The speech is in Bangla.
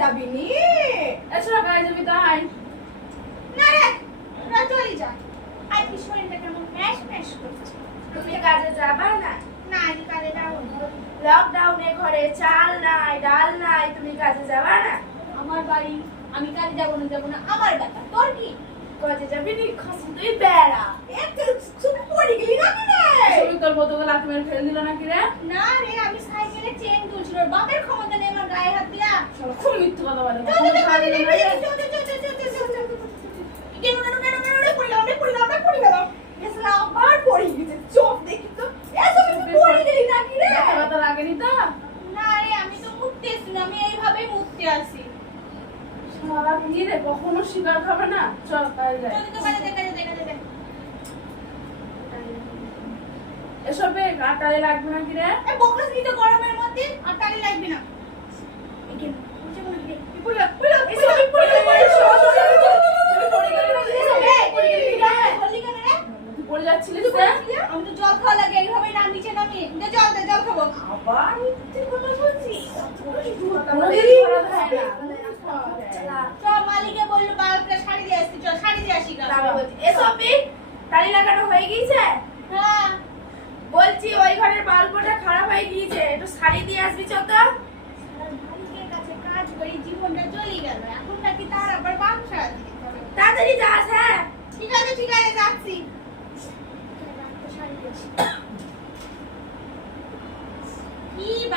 যাবি নি? এসো কাজে যাবি তাই। না রে না চলে যা। আই কি শরীরটা কেমন ম্যাশ ম্যাশ করছে। তুমি কাজে যাবা না? না আজ কালে যাব লকডাউনে ঘরে চাল নাই ডাল নাই তুমি কাজে যাবা না? আমার বাড়ি আমি কাজে যাব না যাব না। আমার ব্যাপার তোর কি? কাজে যাবি নি? খাসি তুই বেড়া। একটু শুধু পড়ে গেলি না রে ছবি তোর বোতকে লাথি মেরে ফেলে দিল নাকি রে? না রে আমি সাইকেলে চেন তুলছিল বাপের ক্ষমতা খুব মিথ্যে কথা আমি তো মুক্তি আসি আমি এইভাবে মুক্তি কখনো শিকার হবে না চল তাই যাই যদি তো মানে দেখা এসবে আটালে লাগবে না কি রে বকলাস নিতে গরমের মধ্যে আটালে লাগবে না রে বলছিলি, আমি তো জল খাওয়া লাগে এইভাবেই না নিচে নামি। দে জল দে জল খাব। আবার কথা বলছিস? চল মালিকে বলল বাল্বটা শাড়ি দিয়ে আসছি চল শাড়ি দিয়ে আসি এসব টালি লাগানো হয়ে গিয়েছে? হ্যাঁ। বলছি ওই ঘরের বাল্বটা খারাপ হয়ে গিয়েছে। একটু শাড়ি দিয়ে আসবি চ তো কাজ করি জীবনটা চলে গেল। এখন নাকি তার আবার ব্যবসা আছে তাড়াতাড়ি যাস